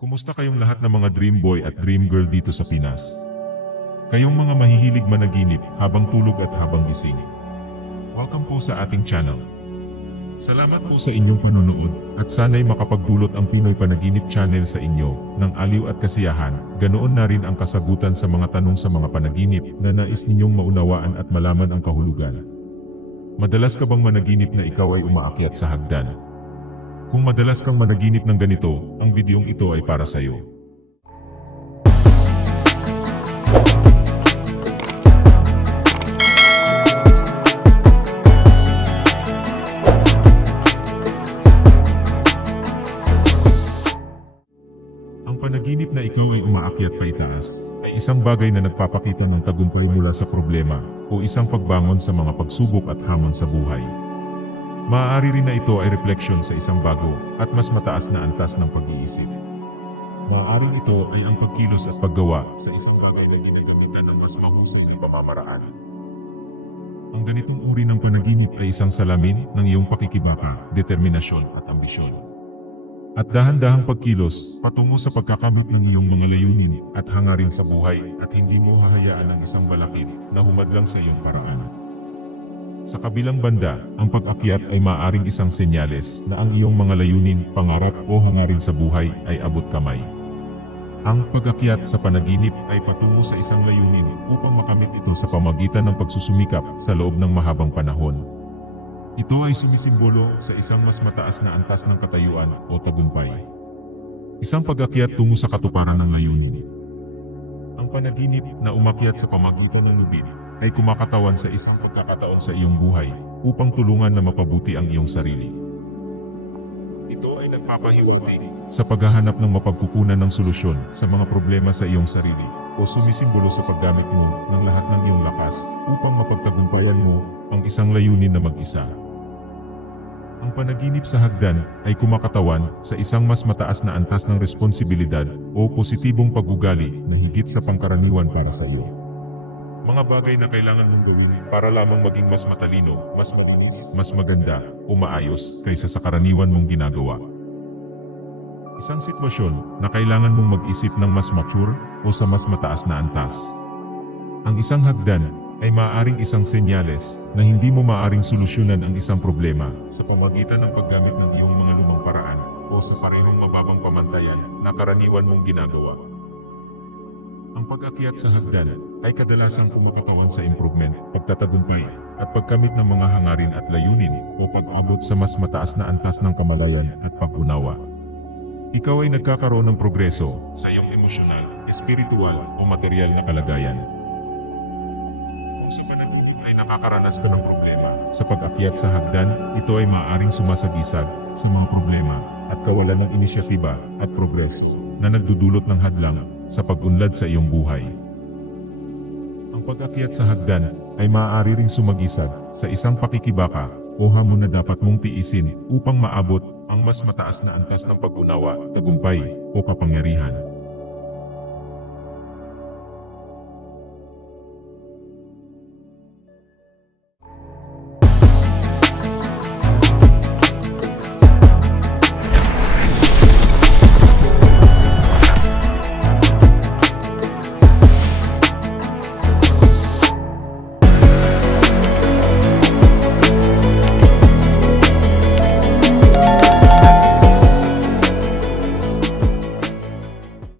Kumusta kayong lahat ng mga dream boy at dream girl dito sa Pinas? Kayong mga mahihilig managinip habang tulog at habang gising. Welcome po sa ating channel. Salamat po sa inyong panonood at sana'y makapagdulot ang Pinoy Panaginip Channel sa inyo ng aliw at kasiyahan, ganoon na rin ang kasagutan sa mga tanong sa mga panaginip na nais ninyong maunawaan at malaman ang kahulugan. Madalas ka bang managinip na ikaw ay umaakyat sa hagdan? Kung madalas kang managinip ng ganito, ang videong ito ay para sa iyo. Ang panaginip na ikaw ay umaakyat pa itaas ay isang bagay na nagpapakita ng tagumpay mula sa problema o isang pagbangon sa mga pagsubok at hamon sa buhay. Maaari rin na ito ay refleksyon sa isang bago at mas mataas na antas ng pag-iisip. Maaaring ito ay ang pagkilos at paggawa sa isang bagay na nagaganda ng mas mahusay pamamaraan. Ang ganitong uri ng panaginip ay isang salamin ng iyong pakikibaka, determinasyon at ambisyon. At dahan-dahang pagkilos patungo sa pagkakamit ng iyong mga layunin at hangarin sa buhay at hindi mo hahayaan ang isang balakid na humadlang sa iyong paraan. Sa kabilang banda, ang pag-akyat ay maaring isang senyales na ang iyong mga layunin, pangarap o hangarin sa buhay ay abot kamay. Ang pag-akyat sa panaginip ay patungo sa isang layunin upang makamit ito sa pamagitan ng pagsusumikap sa loob ng mahabang panahon. Ito ay sumisimbolo sa isang mas mataas na antas ng katayuan o tagumpay. Isang pag-akyat tungo sa katuparan ng layunin. Ang panaginip na umakyat sa pamagitan ng lubid ay kumakatawan sa isang pagkakataon sa iyong buhay upang tulungan na mapabuti ang iyong sarili. Ito ay nagpapahiwatig sa paghahanap ng mapagkukunan ng solusyon sa mga problema sa iyong sarili o sumisimbolo sa paggamit mo ng lahat ng iyong lakas upang mapagtagumpayan mo ang isang layunin na mag-isa. Ang panaginip sa hagdan ay kumakatawan sa isang mas mataas na antas ng responsibilidad o positibong pag-ugali na higit sa pangkaraniwan para sa iyo. Mga bagay na kailangan mong gawin para lamang maging mas matalino, mas malinis, mas maganda, o maayos kaysa sa karaniwan mong ginagawa. Isang sitwasyon na kailangan mong mag-isip ng mas mature o sa mas mataas na antas. Ang isang hagdan ay maaaring isang senyales na hindi mo maaaring solusyonan ang isang problema sa pamagitan ng paggamit ng iyong mga lumang paraan o sa parehong mababang pamantayan na karaniwan mong ginagawa. Ang pag-akyat sa hagdan ay kadalasang kumakatawan sa improvement, pagtatagumpay, at pagkamit ng mga hangarin at layunin o pag-abot sa mas mataas na antas ng kamalayan at pag-unawa. Ikaw ay nagkakaroon ng progreso sa iyong emosyonal, espiritual o material na kalagayan. Kung sa panaginip ay nakakaranas ka ng problema, sa pag-akyat sa hagdan, ito ay maaaring sumasagisag sa mga problema at kawalan ng inisyatiba at progreso na nagdudulot ng hadlang sa pag-unlad sa iyong buhay. Ang pag-akyat sa hagdan ay maaari ring sumagisag sa isang pakikibaka o hamon na dapat mong tiisin upang maabot ang mas mataas na antas ng pag-unawa, tagumpay o kapangyarihan.